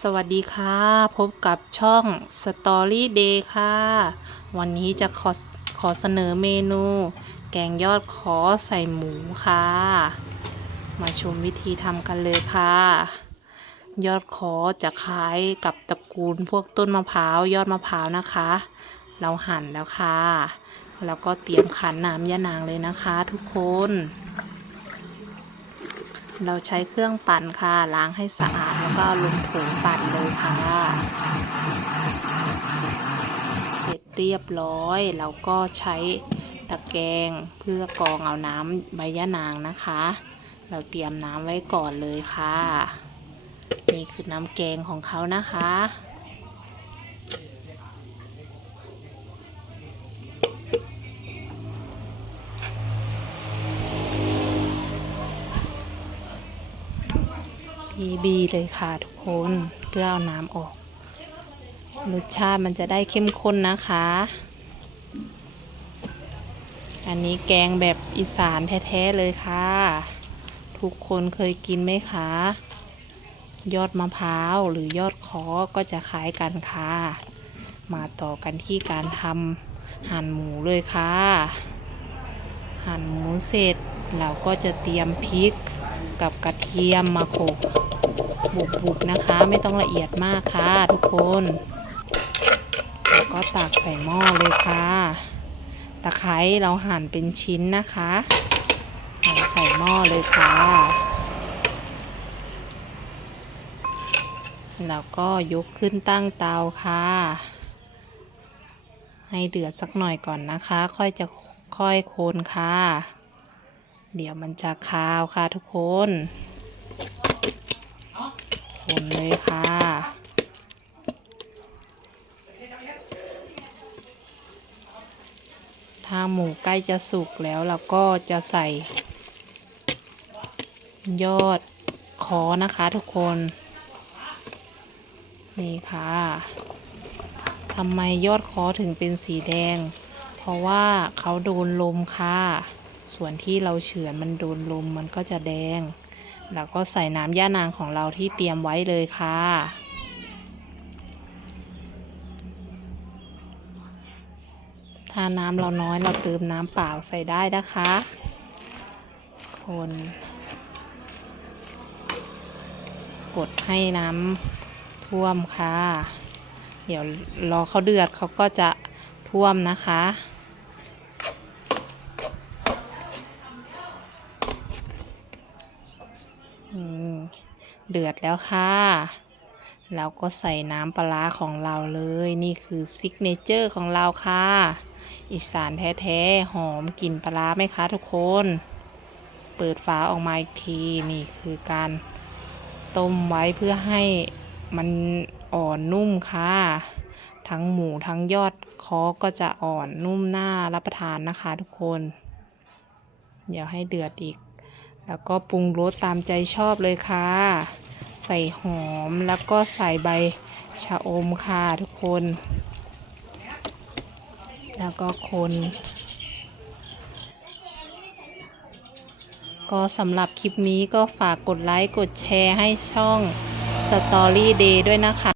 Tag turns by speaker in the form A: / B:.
A: สวัสดีค่ะ พบกับช่อง Story Day ค่ะ วันนี้จะขอขอเสนอเมนู แกงยอดขอใส่หมูค่ะ มาชมวิธีทำกันเลยค่ะ ยอดขอจะคล้ายกับตระกูลพวกต้นมะพร้าวยอดมะพร้าวนะคะ เราหั่นแล้วค่ะ แล้วก็เตรียมขันน้ำยะนางเลยนะคะทุกคน เราใช้เครื่องปั่นค่ะ ล้างให้สะอาดแล้วก็ลงถุงปั่นเลยค่ะ เสร็จเรียบร้อย เราก็ใช้ตะแกรงเพื่อกรองเอาน้ำใบยะนางนะคะ เราเตรียมน้ำไว้ก่อนเลยค่ะ นี่คือน้ำแกงของเขานะคะ บีบเลยค่ะทุกคนเพื่อเอาน้ำออก รสชาติมันจะได้เข้มข้นนะคะ อันนี้แกงแบบอีสานแท้ ๆ เลยค่ะ ทุกคนเคยกินไหมคะ ยอดมะพร้าวหรือยอดคอก็จะคล้ายกันค่ะ มาต่อกันที่การทำหั่นหมูเลยค่ะ หั่นหมูเสร็จเราก็จะเตรียมพริก กับกระเทียมมาโขกบุบๆนะคะ ไม่ต้องละเอียดมากค่ะทุกคนแล้วก็ตักใส่หม้อเลยค่ะ ตะไคร้เราหั่นเป็นชิ้นนะคะหั่นใส่หม้อเลยค่ะ แล้วก็ยกขึ้นตั้งเตาค่ะ ให้เดือดสักหน่อยก่อนนะคะ ค่อยจะค่อยโคนค่ะ เดี๋ยวมันจะคาวค่ะทุกคน คนเลยค่ะ ถ้าหมูใกล้จะสุกแล้วเราก็จะใส่ ยอดคอนะคะทุกคน นี่ค่ะทำไมยอดคอถึงเป็นสีแดง เพราะว่าเขาโดนลมค่ะ ส่วนที่เราเฉือนมันโดนลมมันก็จะแดง แล้วก็ใส่น้ำย่านางของเราที่เตรียมไว้เลยค่ะถ้าน้ำเราน้อยเราเติมน้ำเปล่าใส่ได้นะคะ คนกดให้น้ำท่วมค่ะ เดี๋ยวรอเขาเดือดเขาก็จะท่วมนะคะ เดือดแล้วค่ะแล้วก็ใส่น้ำปลาของเราเลย นี่คือซิกเนเจอร์ของเราค่ะ อีสานแท้ๆ หอมกลิ่นปลาร้าไหมคะทุกคน เปิดฝาออกมาอีกที นี่คือการต้มไว้เพื่อให้มันอ่อนนุ่มค่ะ ทั้งหมูทั้งยอดคอก็จะอ่อนนุ่มน่ารับประทานนะคะทุกคน เดี๋ยวให้เดือดอีก แล้วก็ปรุงรสตามใจชอบเลยค่ะ ใส่หอมแล้วก็ใส่ใบชะอมค่ะทุกคน แล้วก็คน ก็สำหรับคลิปนี้ก็ฝากกดไลค์ กดแชร์ให้ช่อง Story Day ด้วยนะคะ